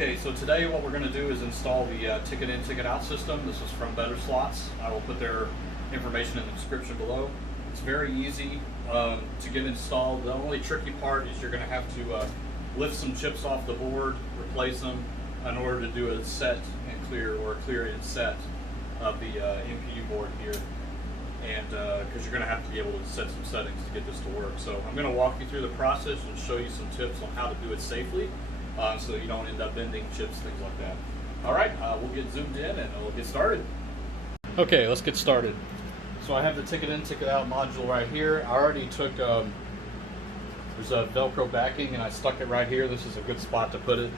Okay, so today what we're going to do is install the ticket in, ticket out system. This is from Bettorslots. I will put their information in the description below. It's very easy to get installed. The only tricky part is you're going to have to lift some chips off the board, replace them in order to do a set and clear, or a clear and set of the MPU board here. And because you're going to have to be able to set some settings to get this to work. So I'm going to walk you through the process and show you some tips on how to do it safely. So you don't end up bending chips, things like that. All right, we'll get zoomed in and we'll get started. Okay, let's get started. So I have the ticket in, ticket out module right here. I already took, there's a Velcro backing and I stuck it right here. This is a good spot to put it.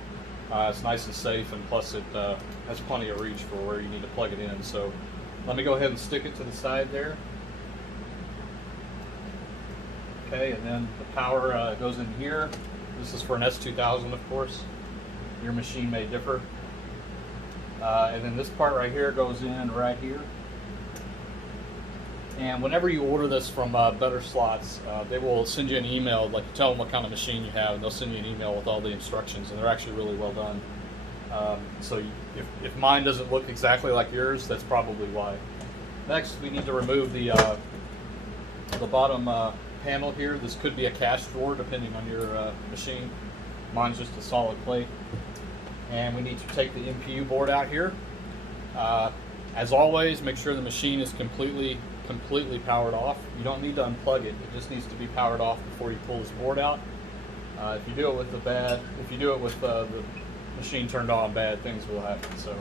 It's nice and safe, and plus it has plenty of reach for where you need to plug it in. So let me go ahead and stick it to the side there. Okay, and then the power goes in here. This is for an S2000, of course. Your machine may differ. And then this part right here goes in right here. And whenever you order this from Bettorslots, they will send you an email, like you tell them what kind of machine you have, and they'll send you an email with all the instructions, and they're actually really well done. So if mine doesn't look exactly like yours, that's probably why. Next, we need to remove the bottom panel here. This could be a cash drawer depending on your machine. Mine's just a solid plate. And we need to take the MPU board out here. As always, make sure the machine is completely powered off. You don't need to unplug it. It just needs to be powered off before you pull this board out. If you do it with the machine turned on, bad things will happen. So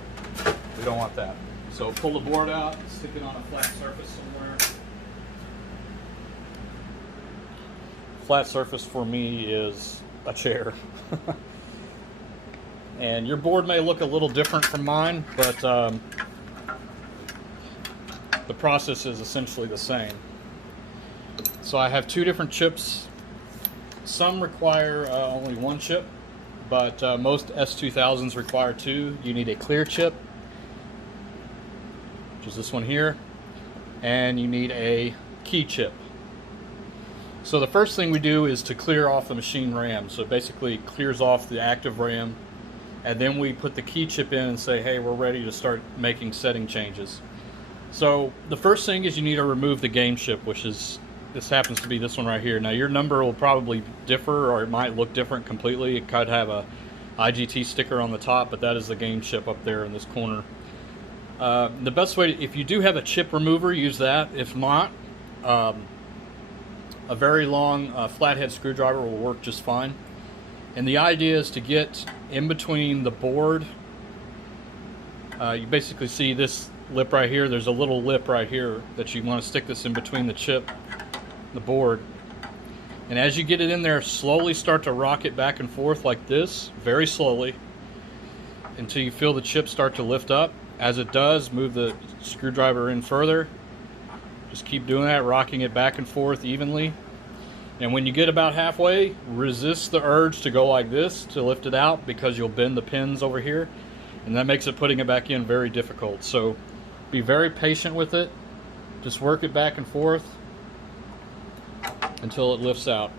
we don't want that. So pull the board out, stick it on a flat surface somewhere. Flat surface for me is a chair. And your board may look a little different from mine, but the process is essentially the same. So I have two different chips. Some require only one chip, but most S2000s require two. You need a clear chip, which is this one here, and you need a key chip. So the first thing we do is to clear off the machine RAM. So it basically clears off the active RAM, and then we put the key chip in and say, hey, we're ready to start making setting changes. So the first thing is you need to remove the game chip, which is, this happens to be this one right here. Now your number will probably differ, or it might look different completely. It could have a IGT sticker on the top, but that is the game chip up there in this corner. The best way, if you do have a chip remover, use that. If not, a very long flathead screwdriver will work just fine. And the idea is to get in between the board. You basically see this lip right here. There's a little lip right here that you want to stick this in between the chip, the board. And as you get it in there, slowly start to rock it back and forth like this, very slowly, until you feel the chip start to lift up. As it does, move the screwdriver in further. Just keep doing that, rocking it back and forth evenly. And when you get about halfway, resist the urge to go like this to lift it out, because you'll bend the pins over here, and that makes it putting it back in very difficult. So be very patient with it. Just work it back and forth until it lifts out.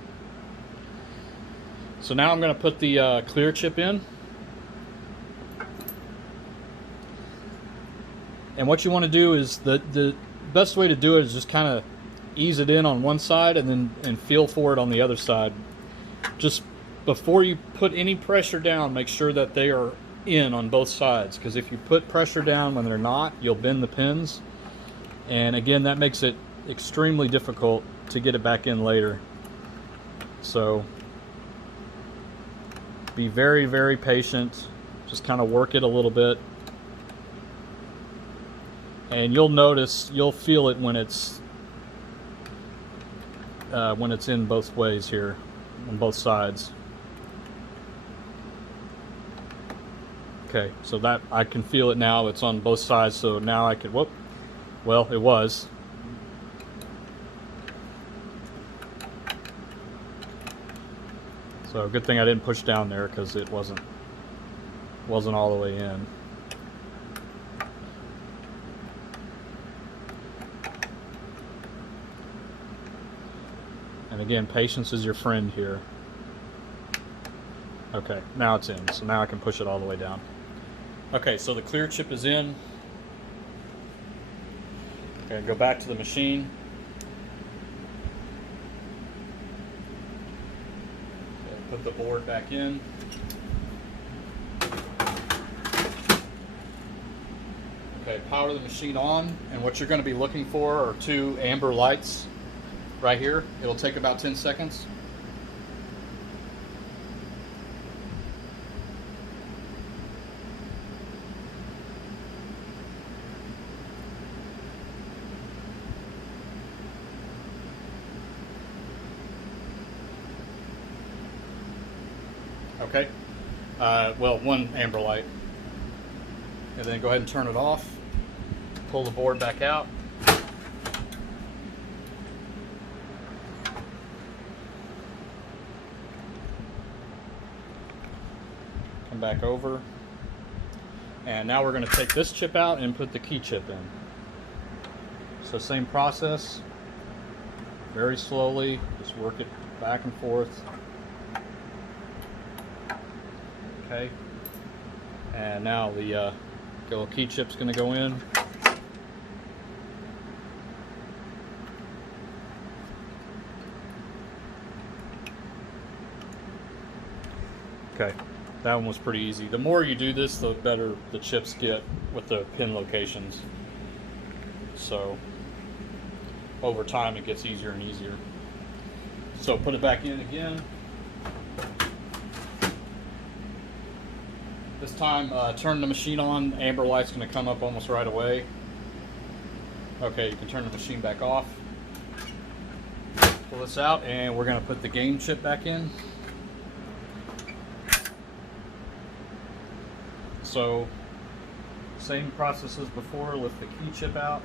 So now I'm going to put the clear chip in. And what you want to do is, the best way to do it is just kind of ease it in on one side and feel for it on the other side. Just before you put any pressure down, make sure that they are in on both sides, because if you put pressure down when they're not, you'll bend the pins, and again, that makes it extremely difficult to get it back in later. So be very, very patient. Just kind of work it a little bit, and you'll notice, you'll feel it when it's in both ways here, on both sides. Okay, so that I can feel it now. It's on both sides, so now I could, whoop, well, it was. So good thing I didn't push down there, because it wasn't all the way in. And again, patience is your friend here. Okay, now it's in, so now I can push it all the way down. Okay, so the clear chip is in. Okay, go back to the machine. Okay, put the board back in. Okay, power the machine on, and what you're going to be looking for are 2 amber lights right here. It'll take about 10 seconds. Okay, well, 1 amber light. And then go ahead and turn it off. Pull the board back out. Come back over. And now we're going to take this chip out and put the key chip in. So same process. Very slowly, just work it back and forth. Okay. And now the little key chip's going to go in. Okay, that one was pretty easy. The more you do this, the better the chips get with the pin locations. So over time it gets easier and easier. So put it back in again. This time turn the machine on. Amber light's going to come up almost right away. Okay, you can turn the machine back off. Pull this out, and we're going to put the game chip back in. So same process as before. Lift the key chip out.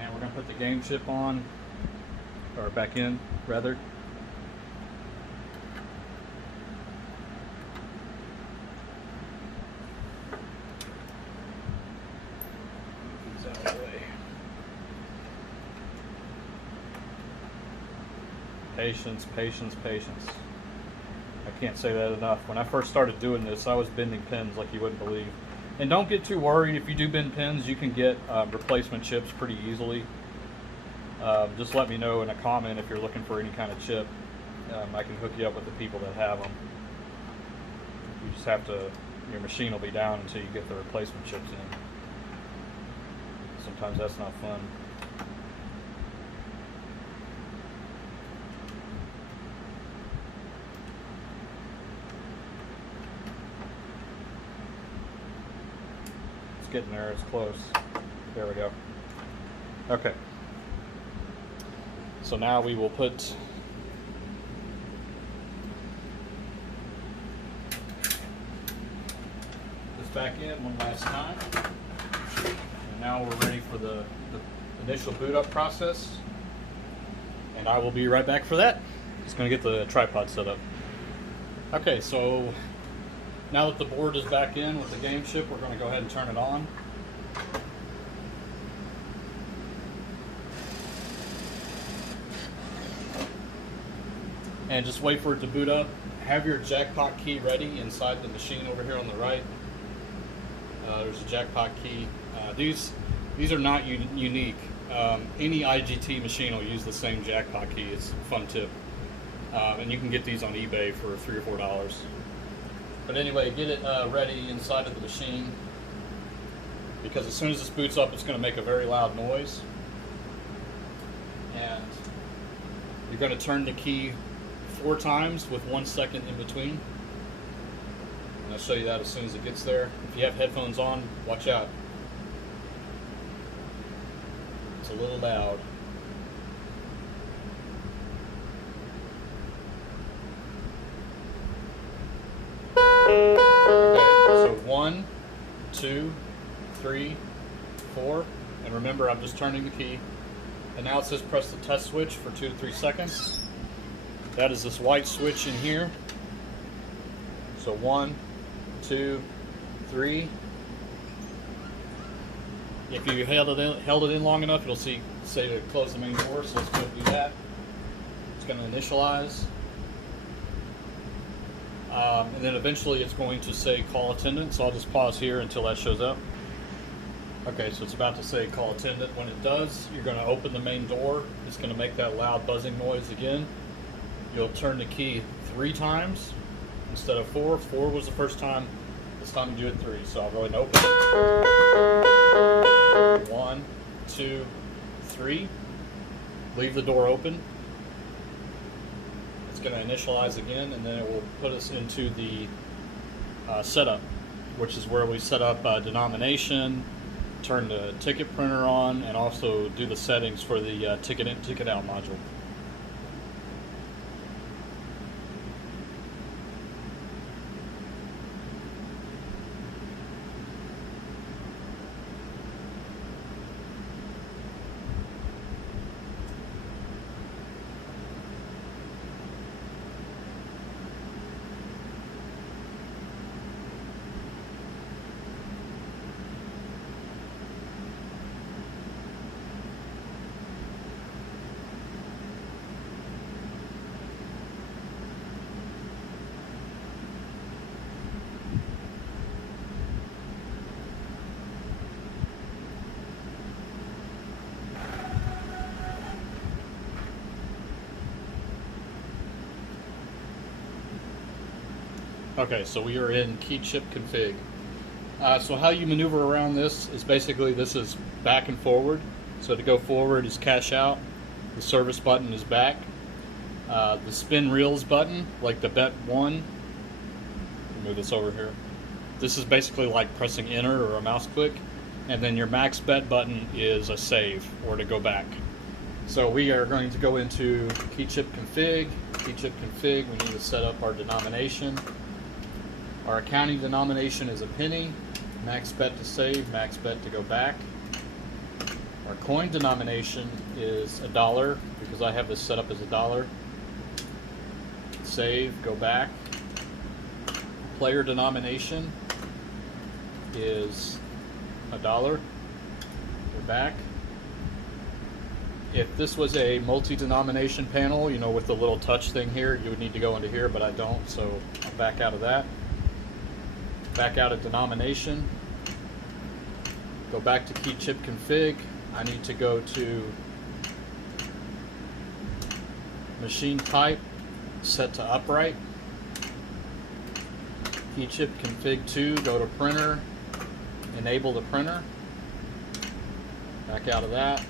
And we're going to put the game chip on. Or back in, rather. These out of the way. Patience, patience, patience. I can't say that enough. When I first started doing this, I was bending pins like you wouldn't believe. And don't get too worried. If you do bend pins, you can get replacement chips pretty easily. Just let me know in a comment if you're looking for any kind of chip. I can hook you up with the people that have them. You just have to, your machine will be down until you get the replacement chips in. Sometimes that's not fun. It's getting there, it's close. There we go. Okay. So now we will put this back in one last time. And now we're ready for the initial boot up process. And I will be right back for that. Just going to get the tripod set up. Okay, so now that the board is back in with the game chip, we're going to go ahead and turn it on. And just wait for it to boot up. Have your jackpot key ready inside the machine over here on the right. There's a jackpot key. These are not unique. Any IGT machine will use the same jackpot key. It's a fun tip. And you can get these on eBay for $3 or $4. But anyway, get it ready inside of the machine, because as soon as this boots up, it's going to make a very loud noise. And you're going to turn the key 4 times with 1 second in between. And I'll show you that as soon as it gets there. If you have headphones on, watch out. It's a little loud. Okay, so 1, 2, 3, 4. And remember, I'm just turning the key. And now it says press the test switch for 2 to 3 seconds. That is this white switch in here. So 1, 2, 3. If you held it in long enough, it'll say say to close the main door, so let's go do that. It's going to initialize. And then eventually it's going to say call attendant, so I'll just pause here until that shows up. Okay, so it's about to say call attendant. When it does, you're going to open the main door. It's going to make that loud buzzing noise again. You'll turn the key 3 times instead of 4. 4 was the first time. This time you do it 3. So I'll go ahead and open it. 1, 2, 3. Leave the door open. It's going to initialize again, and then it will put us into the setup, which is where we set up denomination, turn the ticket printer on, and also do the settings for the ticket in, ticket out module. Okay, so we are in key chip config. So how you maneuver around this is basically this is back and forward. So to go forward is cash out. The service button is back. The spin reels button, like the bet 1, move this over here. This is basically like pressing enter or a mouse click. And then your max bet button is a save or to go back. So we are going to go into key chip config. Key chip config, we need to set up our denomination. Our accounting denomination is a penny. Max bet to save, max bet to go back. Our coin denomination is $1 because I have this set up as $1. Save, go back. Player denomination is $1. Go back. If this was a multi-denomination panel, you know, with the little touch thing here, you would need to go into here, but I don't, so I'll back out of that. Back out of denomination, go back to key chip config. I need to go to machine type, set to upright. Key chip config 2, go to printer, enable the printer. Back out of that.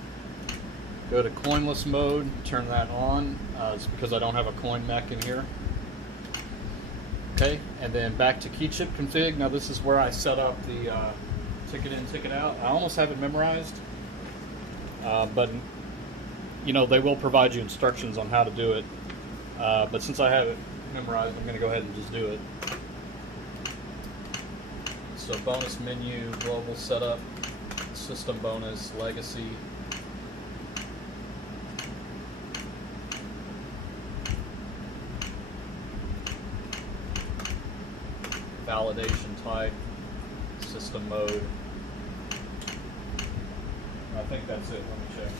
Go to coinless mode, turn that on. It's because I don't have a coin mech in here. Okay, and then back to key chip config. Now this is where I set up the ticket in, ticket out. I almost have it memorized, but you know, they will provide you instructions on how to do it. But since I have it memorized, I'm going to go ahead and just do it. So bonus menu, global setup, system bonus, legacy. Validation type, system mode. I think that's it. Let me check.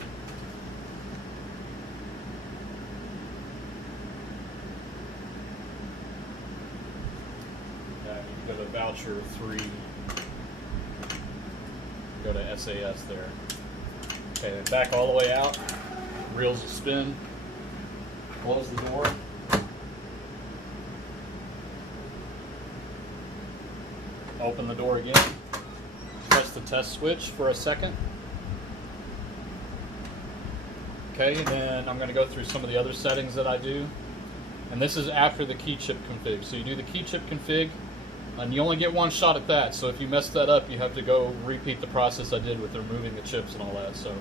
You go to voucher 3. Go to SAS there. Okay, then back all the way out. Reels will spin. Close the door. Open the door again, press the test switch for a second. Okay, then I'm going to go through some of the other settings that I do. And this is after the key chip config. So you do the key chip config, and you only get one shot at that. So if you mess that up, you have to go repeat the process I did with removing the chips and all that. So,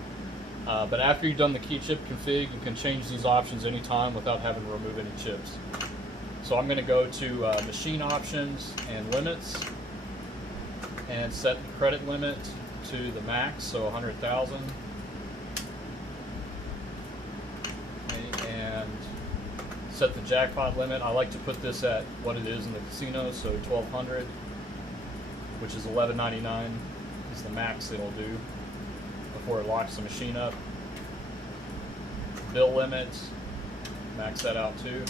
but after you've done the key chip config, you can change these options anytime without having to remove any chips. So I'm going to go to machine options and limits, and set the credit limit to the max, so 100,000. Okay, and set the jackpot limit. I like to put this at what it is in the casino, so 1,200, which is $11.99 is the max it'll do before it locks the machine up. bill limit, max that out too.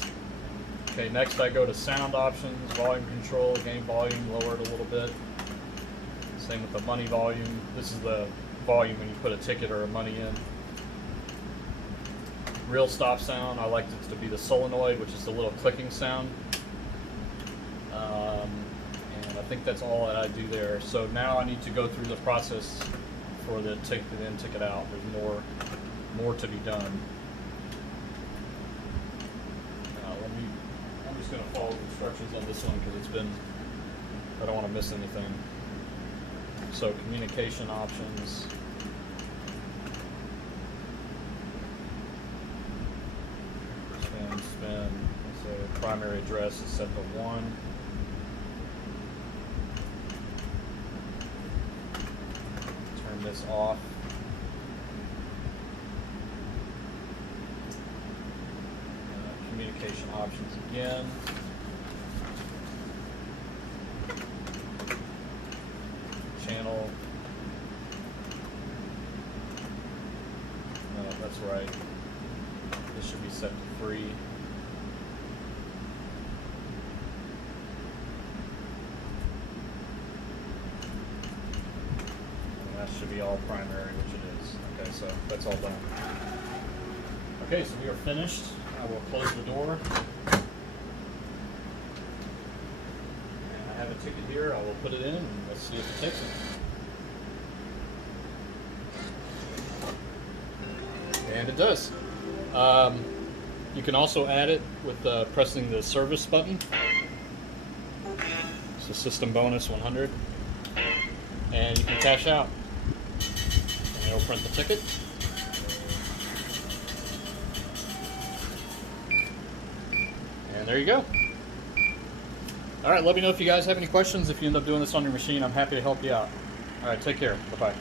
Okay, next I go to sound options, volume control, gain volume, lower it a little bit. Same with the money volume. This is the volume when you put a ticket or a money in. Real stop sound, I like it to be the solenoid, which is the little clicking sound. And I think that's all that I do there. So now I need to go through the process for the ticket in, ticket out. There's more to be done. I'm just going to follow the instructions on this one because I don't want to miss anything. So communication options. Spin. So primary address is set to 1. Turn this off. Communication options again. Channel. No, that's right. This should be set to 3. Should be all primary, which it is. Okay, so that's all done. Okay, so we are finished. I will close the door. And I have a ticket here. I will put it in and let's see if it takes it. And it does. You can also add it with pressing the service button. It's a system bonus 100. And you can cash out. And it'll print the ticket. And there you go. All right, let me know if you guys have any questions. If you end up doing this on your machine, I'm happy to help you out. All right, take care. Bye-bye.